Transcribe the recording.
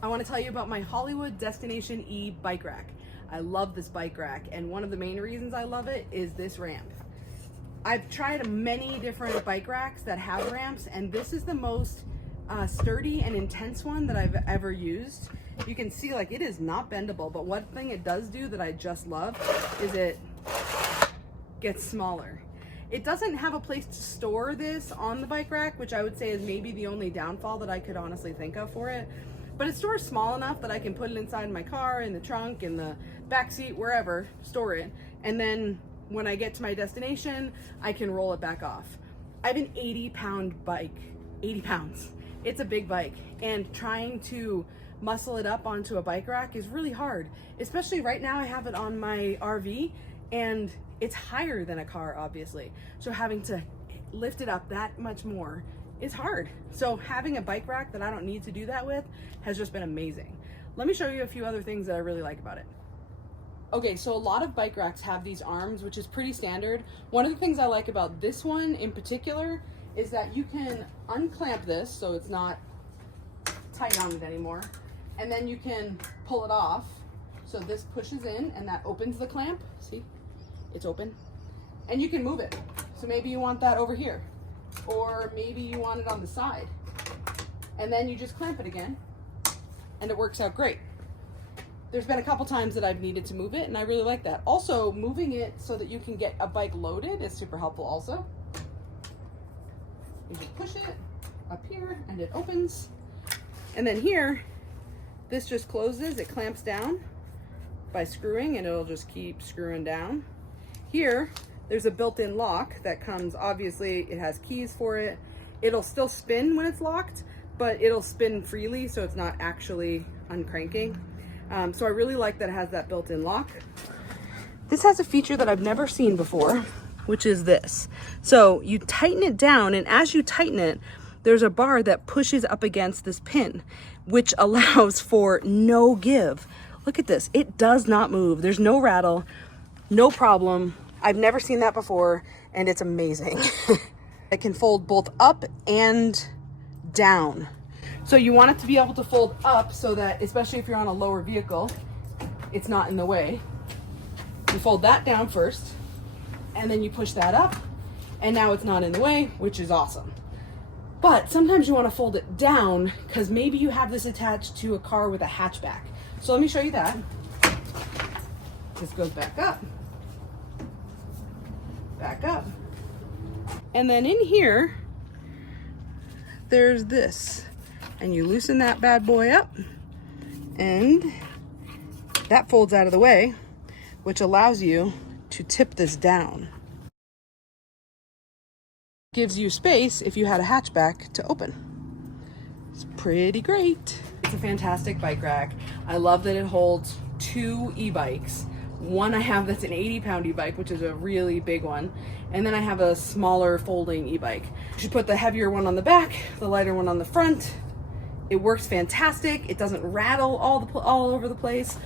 I want to tell you about my Hollywood Destination E bike rack. I love this bike rack, and one of the main reasons I love it is this ramp. I've tried many different bike racks that have ramps, and this is the most sturdy and intense one that I've ever used. You can see like it is not bendable, but one thing it does do that I just love is it gets smaller. It doesn't have a place to store this on the bike rack, which I would say is maybe the only downfall that I could honestly think of for it. But it stores small enough that I can put it inside my car, in the trunk, in the back seat, wherever, store it. And then when I get to my destination, I can roll it back off. I have an 80-pound bike, 80 pounds. It's a big bike, and trying to muscle it up onto a bike rack is really hard. Especially right now I have it on my RV, and it's higher than a car, obviously. So having to lift it up that much more is hard. So having a bike rack that I don't need to do that with has just been amazing. Let me show you a few other things that I really like about it. Okay, so a lot of bike racks have these arms, which is pretty standard. One of the things I like about this one in particular is that you can unclamp this so it's not tight on it anymore, and then you can pull it off. So this pushes in and that opens the clamp. See, it's open, and you can move it. So maybe you want that over here, or maybe you want it on the side, and then you just clamp it again and it works out great. There's been a couple times that I've needed to move it, and I really like that. Also, moving it so that you can get a bike loaded is super helpful also. You just push it up here and it opens, and then here this just closes. It clamps down by screwing, and it'll just keep screwing down. Here there's a built-in lock that comes, obviously it has keys for it. It'll still spin when it's locked, but it'll spin freely, so it's not actually uncranking. So I really like that it has that built-in lock. This has a feature that I've never seen before, which is this. So you tighten it down, and as you tighten it, there's a bar that pushes up against this pin, which allows for no give. Look at this, it does not move. There's no rattle, no problem. I've never seen that before, and it's amazing. It can fold both up and down. So you want it to be able to fold up so that, especially if you're on a lower vehicle, it's not in the way. You fold that down first, and then you push that up, and now it's not in the way, which is awesome. But sometimes you want to fold it down because maybe you have this attached to a car with a hatchback. So let me show you that. This goes back up, and then in here there's this, and you loosen that bad boy up, and that folds out of the way, which allows you to tip this down. Gives you space if you had a hatchback to open. It's pretty great. It's a fantastic bike rack. I love that it holds 2 e-bikes. One I have that's an 80-pound e-bike, which is a really big one, and then I have a smaller folding e-bike. You should put the heavier one on the back, the lighter one on the front. It works fantastic. It doesn't rattle all over the place.